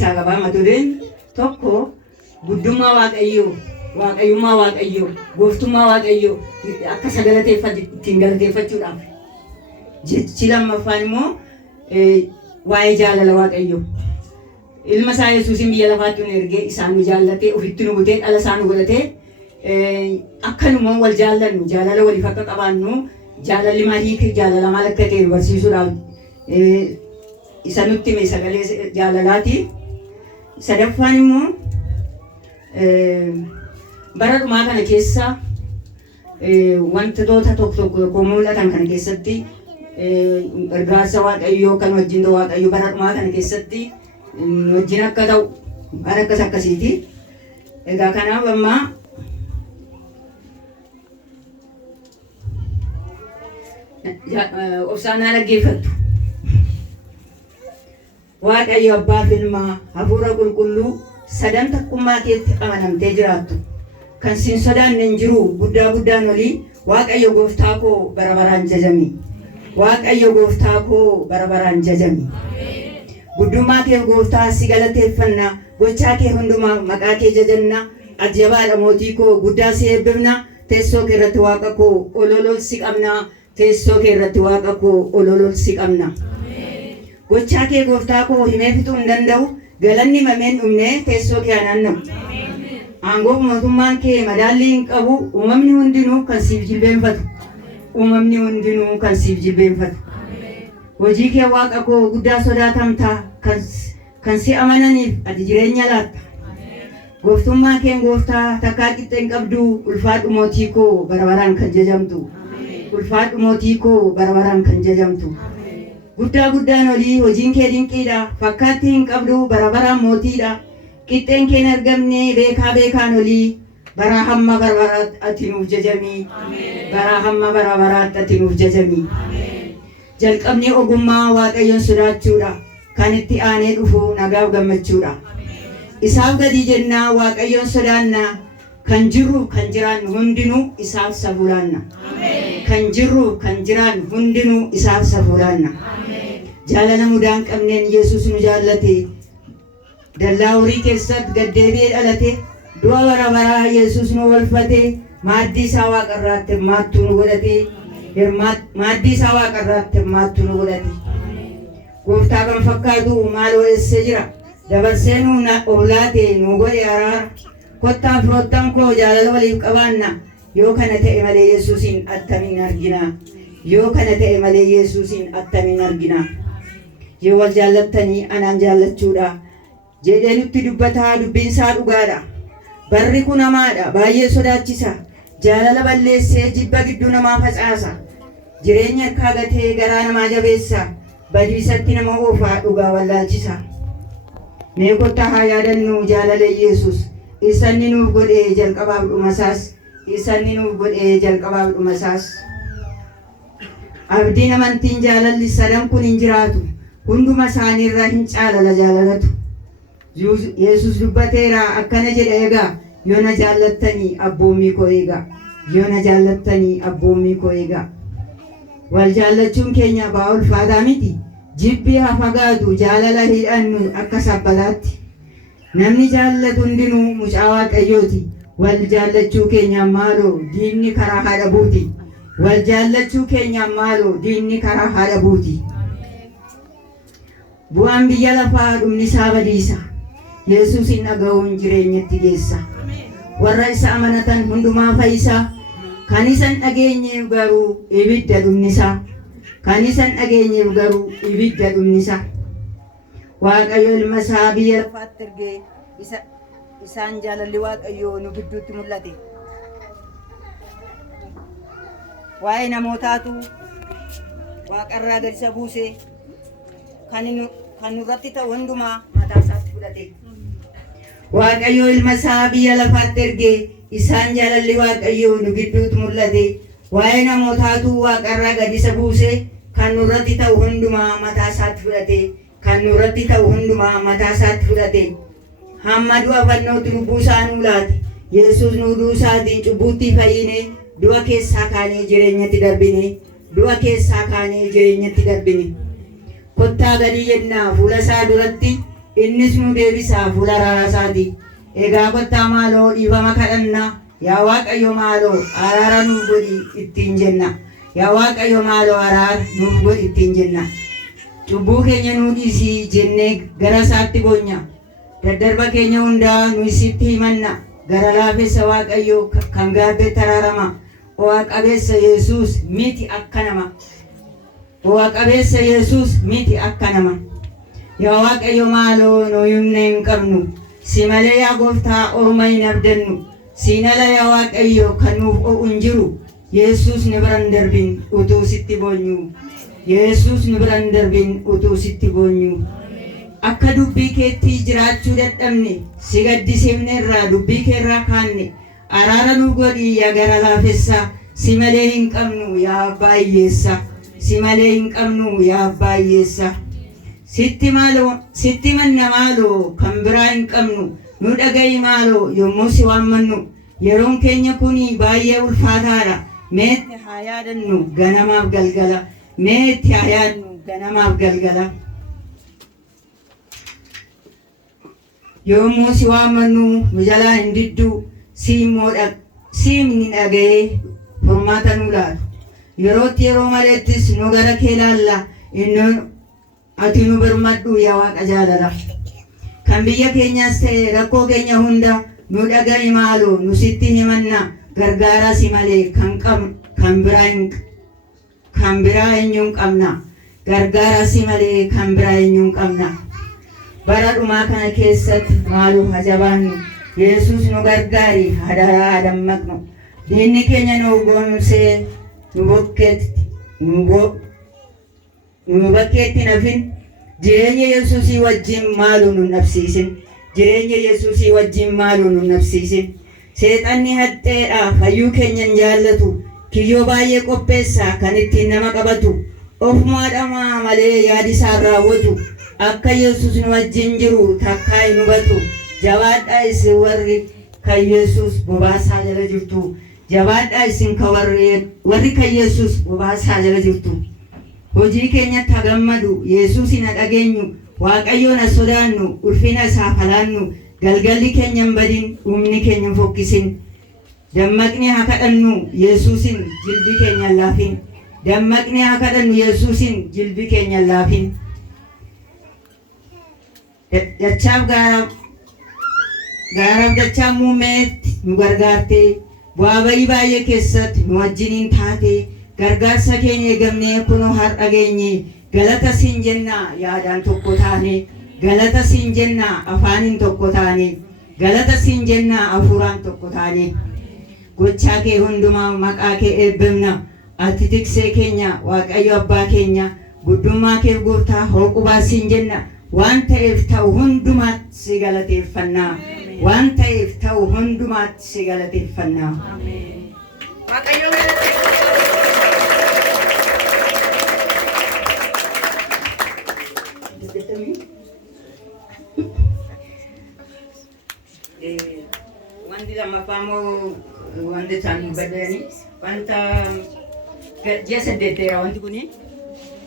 Sagabaa matuudeen tokko guddummaa waaqayyoo, waaqayyummaa waaqayyoo, gooftummaa waaqayyoo akka ittiin galateeffachuudhaaf. Jechi lammaffaan immoo waa'ee jaalala waaqayyoo. Ilma isaa Yesuusin biyya lafaatti nu ergee isaan nu jaallatee ofitti nu butee dhala isaa nu godhatee akkanumaan wal jaallannu jaalala waliif akka qabaannu jaalalli maal akka ta'e nu barsiisuudhaaf isa nutti hime sagalee jaalalaati. Sadaffaan immoo bara dhumaa kana keessa wantoota tokko mul'atan kana keessatti gargaarsa waaqayyoo kan wajjin ta'u waaqayyo bara dhumaa kana keessatti wajjin akka ta'u bara akkasiiti. Egaa kanaaf amma obsaan haa dhaggeeffattu. Waaqayyo Abbaa, Ilmaa, Hafuura Qulqulluu sadan takkummaa keetti amanamtee jiraattu. Kan sin sodaanne hin jiru guddaan olii Waaqayyo gooftaa koo bara baraan jajami. Waaqayyo gooftaa koo bara baraan jajami. Guddummaa kee gooftaa si galateeffanna. Gochaa kee hundumaa maqaa kee jajanna. Ati jabaadha mootii koo guddaa si eebbifna. Teessoo kee irratti waaqa koo ololol si qabna. Teessoo kee irratti waaqa koo ololol si qabna. Gochaa kee gooftaa koo himee fixuu hin danda'u. Galanni mameen dhumne teessoo kee aanannamu. Aangoo mootummaan kee madaallii hin qabu. Uumamni hundinuu kan siif jilbeenfatu. Uumamni hundinuu kan siif jilbeenfatu. Hojii kee waaqa koo guddaa sodaatamta. Kan si amananiif ati jireenya laatta. Gooftummaa kee gooftaa takkaa qixxee hin qabdu. Ulfaadhu mootii koo bara baraan kan jajamtu. Ulfaadhu mootii koo bara baraan kan jajamtu. Guddaan olii hojiin kee dinqiidha. Fakkaattii hin qabdu bara baraan mootiidha. Qixxeen kee hin argamne beekaan olii bara hamma bara baraatti ati nuuf jajami. Bara hamma bara baraatti ati nuuf jajami. Jalqabni ogummaa waaqayyoon sodaachuudha. Kan itti aanee dhufu nagaaf gammachuudha. Isaaf gadi jennaa waaqayyoon sodaannaa. Kan jirru kan jiraannu hundinuu isaaf safuulaanna. Kan jirru kan jiraannu hundinuu isaaf safuulaanna. Jaalala mudaan qabneen Yesuus nu jaallate. Dallaa horii keessatti gaddeebi'ee dhalate. Du'a bara baraa Yesuus nu oolfate. Maaddii isaa waaqarraatti hirmaattuu nu godhate. Maaddii isaa waaqarraatti hirmaattuu nu godhate. Gooftaa kan fakkaatu maaloo eessa jira? Dabarsee nu oolaate nu godhe araara. Kottaan firoottan koo jaalala waliif qabaanna. Yoo kana ta'e malee Yesuusin attamiin argina. Yoo kana ta'e malee Yesuusin attamiin argina. Yoo wal jaallattanii anaan jaallachuudha. Jedhee nutti dubbataa dubbiin isaa dhugaadha. Barri kun hamaadha baay'ee sodaachisa. Jaalala balleessee jibba gidduu namaa facaasa. Jireenya harkaa gatee garaa namaa jabeessa. Badiisatti nama oofaa dhugaa wallaalchisa. Mee kottaa haa yaadannu jaalala Yesuus. Isanni nuuf godhee jalqabaaf dhumasaas. Isanni nuuf godhee jalqabaaf dhumasaas. Abdiin amantiin jaalalli sadan kun hin jiraatu. Hunduma isaaniirra hin caalala jaalalatu. Yesuus dubbateera akkana jedha egaa. Yoo na jaallattanii abboommii koo eegaa. Yoo na jaallattanii abboommii koo eegaa. Wal jaallachuun keenya ba'aa ulfaataa miti. Jibbii haa fagaatu jaalala hidhannu akka sabbataatti. Namni jaallatu hundinuu mucaa waaqayyooti. Wal jaallachuu keenyaan maaloo diinni karaa haadha buuti. Wal jaallachuu keenyaan maaloo diinni karaa haadha buuti. Bu'aan biyya lafaa dhumni isaa badiisa. Yesuusin dhaga'uun jireenyatti geessa. Warra isa amanatan hundumaa fayyisa. Kan isan dhageenyeef garuu ibidda dhumni isaa. Kan isan dhageenyeef garuu ibidda dhumni isaa. Waaqayyo ilma isaa biyya lafaatti ergee isaan jaalalli waaqayyoo nu gidduutti mul'ate. Waa'ee namootaatu waaqarraa gad isa buusee kan nurratti ta'u hundumaa mataa isaatti fudhate. Waaqayyo ilma isaa biyya lafaatti ergee isaan jaalalli waaqayyoo nu gidduutti mul'ate. Waa'ee namootaatu waaqarraa gad isa buusee kan nurratti ta'u hundumaa mataa isaatti fudhate. Kan nurratti ta'u hundumaa mataa isaatti fudhate. Hamma du'a fannootti lubbuu isaa nuu laate. Yesuus nu duusaatiin cubbuutti fayyine. Du'a keessaa kaanee jireenyatti darbine. Du'a keessaa kaanee jireenyatti darbine. Kottaa gadi jennaa fuula isaa duratti innis nu deebisaa fuula raarasaati. Egaa kottaa maaloo dhiifama kadhannaa. Yaa Waaqayyo maaloo araara nuuf godhi ittiin jenna. Yaa Waaqayyo maaloo araara nuuf godhi ittiin jenna. Cubbuu keenya nuu dhiisii jennee gara isaatti boonya. Daddarba keenya hundaa nu isitti himanna. Gara laafessa Waaqayyo kan gaabbee taraarama. O'a qabeessa Yesuus miti akka nama. O'a qabeessa Yesuus miti akka nama. Yaa Waaqayyo maaloo nu humna hin qabnu. Si malee yaa Gooftaa orma hin abdannu. Siin ala yaa Waaqayyo kan nuuf o'u hin jiru. Yesuus nu biran darbin utuu sitti boonyu. Yesuus nu biran darbin utuu sitti boonyu. Akka dubbii keetti jiraachuu dadhabne si gaddisiifne irraa dubbii kee irraa kaanne araara nuuf godhi yaa gara laafessa. Si malee hin qabnu yaa abbaa hiyyeessa. Si malee hin qabnu yaa abbaa hiyyeessa. Sitti manna maaloo kan biraa hin qabnu. Nu dhaga'i maaloo yommuu si waammannu. Yeroon keenya kuni baay'ee ulfaataadha. Meetti haa yaadannu ganamaaf galgala. Meetti haa yaadnu ganamaaf galgala. Yommuu si waammannu nu jalaa hin diddu. Siimni dhaga'ee furmaata nu laatu. Yerootti yeroo maleettis nu gara kee laalla. Inni ati nu birmadhu yaa Waaqa jaalala. Kan biyya keenyaas ta'e rakkoo keenya hunda nu dhaga'i maaloo nu sitti himanna. Gargaaraa si malee kan biraa eenyuun qabna. Gargaaraa si malee kan biraa eenyuun qabna. Bara dhumaa kana keessatti maaloo haa jabaannu. Yesuus nu gargaari hadaraa dammaqnu. Diinni keenya nu goonsee nu bakkeetti nafin. Jireenya Yesuusii wajjin maaloo nu nabsiisin. Jireenya Yesuusii wajjin maaloo nu nabsiisin. Seexanni hadheedha fayyuu keenya hin jaallatu. Kiyyoo baay'ee qopheessaa kan ittiin nama qabatu. Ofumaadhamaa malee yaadisaan raawwatu. Akka Yesuus nu wajjin jiru takkaa hin hubatu. Jabaadhaa isin warri kan Yesuus bobaasaa jala jirtu. Jabaadhaa isin warri kan Yesuus bobaasaa jala jirtu. Hojii keenyatti haa gammadu. Yesuusin haa dhageenyu. Waaqayyoon haa sodaannu. Ulfina isaaf halaannu. Galgalli keenya hin badin. Dhumni keenya hin fokkisin. Dammaqni haa kadhannu. Yesuusin jilbi keenya hin laafin. Dammaqni haa kadhannu. Yesuusin jilbi keenya hin laafin. Dachaaf gaaraaf dachaa muumeetti nu gargaarte. Bu'aa bayii baay'ee keessatti nu wajjiniin taate. Gargaarsa keenya eegamnee kunoo har'a geenye. Galata siin jenna yaadaan tokko taane. Galata siin jenna afaaniin tokko taane. Galata siin jenna hafuuraan tokko taane. Gochaa kee hundumaa maqaa kee eebbifna. Ati tiksee keenya Waaqayyo abbaa keenya. Guddummaa kee Gooftaa hooqubaa siin jenna. Waan ta'eef ta'u hundumaatti si galateeffannaa. Waan ta'eef ta'u hundumaatti si galateeffannaa. Waaqayyo wanti lammaffaa moo wanti isaan badani wanta ji'a saddeetteera wanti kuni